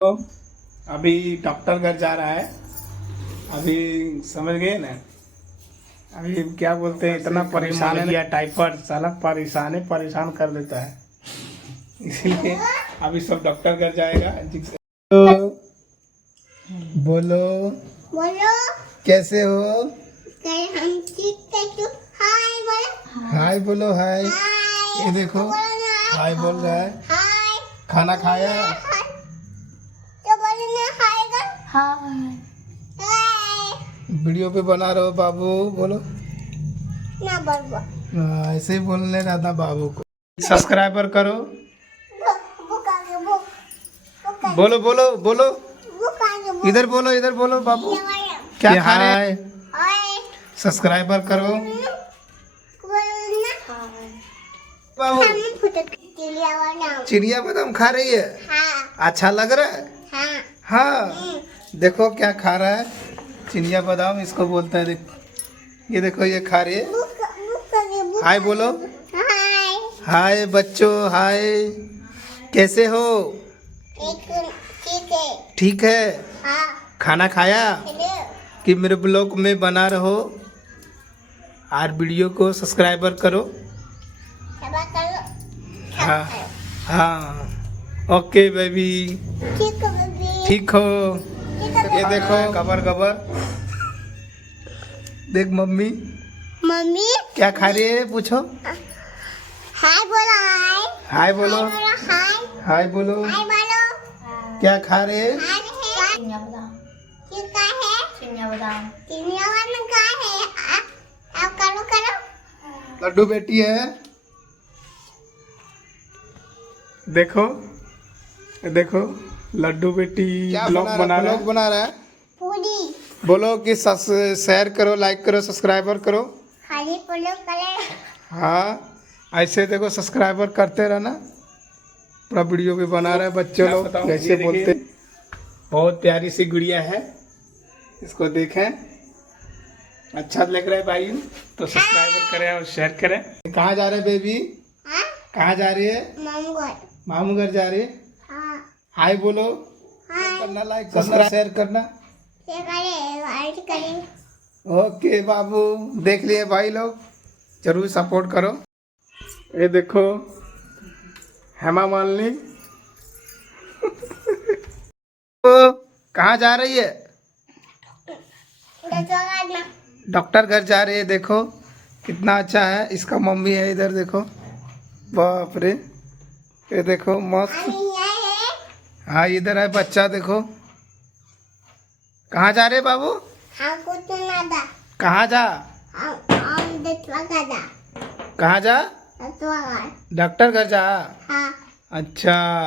तो अभी डॉक्टर घर जा रहा है। अभी समझ गए ना। अभी क्या बोलते हैं, इतना परेशान है या टाइफाइड साला परेशान कर देता है, इसीलिए अभी सब डॉक्टर घर जाएगा। तो बोलो बोलो कैसे हो? हम ठीक है तो हाय बोलो। हाय बोलो हाय। हाय ये देखो हाय बोल रहा है। हाय खाना खाया? तो बोलो ना हाय का हाय। वीडियो पे बना रहे हो बाबू? बोलो ना बोलो ऐसे ही बोलने रहा था बाबू को। सब्सक्राइबर करो। बोलो बोलो बोलो इधर बोलो बाबू। क्या खा रहे हैं? सब्सक्राइबर करो बाबू। चिड़िया बादाम खा रही है? अच्छा लग रहा है? हाँ देखो क्या खा रहा है, चिड़िया बादाम इसको बोलता है। ये देखो ये खा रही है। हाय बोलो। हाय बच्चों हाय, कैसे हो? ठीक है। खाना खाया? कि मेरे ब्लॉग में बना रहो और वीडियो को सब्सक्राइबर करो। हाँ हाँ ओके बेबी। ठीक हो? ये देखो गबर देख मम्मी मम्मी क्या खा रही है, पूछो। हाय बोलो हाय बोलो हाय हाय बोलो। हाय बोलो क्या खा रहे हैं? चिनिया बादाम। क्या है? चिनिया बादाम का है। आप करो लड्डू बेटी है। देखो देखो लड्डू बेटी ब्लॉग बना रहा है। पूरी बोलो कि शेयर करो, लाइक करो, सब्सक्राइबर करो। खाली फॉलो करें। हाँ ऐसे देखो सब्सक्राइबर करते रहना। पूरा वीडियो भी बना रहा है। बच्चे लोग कैसे बोलते, बहुत प्यारी सी गुड़िया है, इसको देखें। अच्छा लग रहा है भाई तो सब्सक्राइबर करें और शेयर करें। कहाँ जा रहे हैं बेबी? कहाँ जा रही है? मामू घर जा रही है। हाय बोलो। करना, लाइक करना, शेयर करना। ओके बाबू, देख लिए भाई लोग, जरूर सपोर्ट करो। ये देखो हेमा मालिनी तो कहाँ जा रही है? डॉक्टर घर जा रही है। देखो कितना अच्छा है, इसका मम्मी है इधर देखो। बाप रे, ये देखो मस्त। हाँ इधर है बच्चा देखो। कहाँ जा रहे बाबू? कहाँ जा? कहाँ जा? डॉक्टर घर जा। अच्छा।